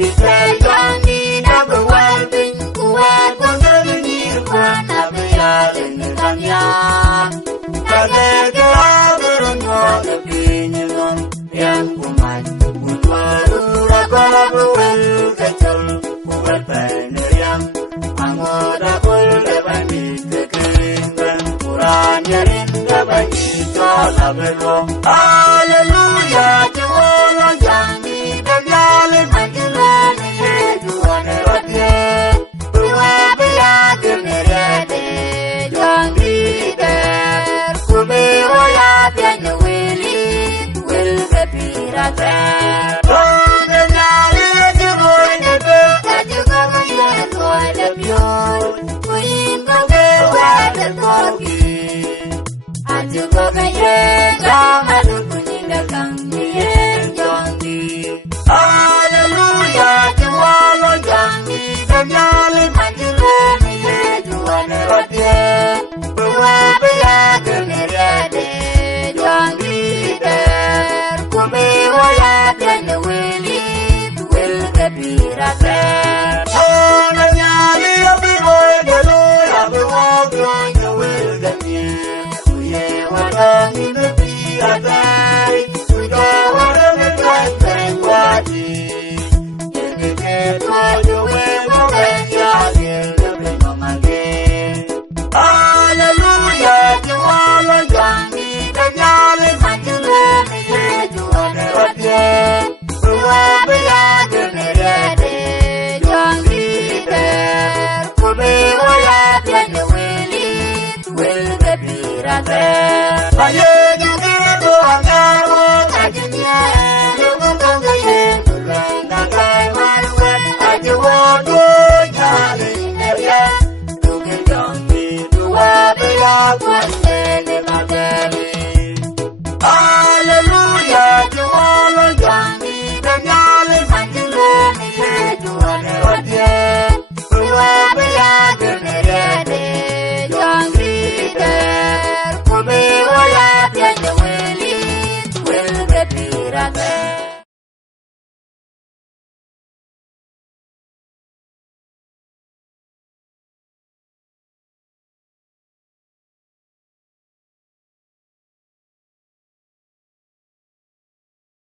Bisel Johnny number one bin kuat Kondol Nirwan Abiyal Nirkanya Kagega Beronyo Lebinyon Yang kumat Utwarura Kalabuel Kecil Kuat Peneriam Angoda Kul Debani Kekinggan Quran Yarin Debani Jala Belong Hallelujah Jawala Jami Dagyalin Majulan Yejuan Erodye Buwa Biya Gemerede Juang Gider Kube Waya Pianya Wili Wil Bepirate Ronde Nyali Ajuboy Nebe Ajuga Maya Koy Lebyo Kuyin Koge Wada Kogi Ajuga Maya Kamadu Kuninda Kangye Jondi Hallelujah Jawala Jami Dagyali Majulan Yejuan Erodye Buwa Biya Gemerede Juang Gider Kube Waya Pianya Wili Wil Bepirate Ronde Nyali Ajuboy Nebe Ajuga Wil Ganye Uye Wadang Inepiratai Uye Wadang Inepiratai Wadi Yenge Ketwa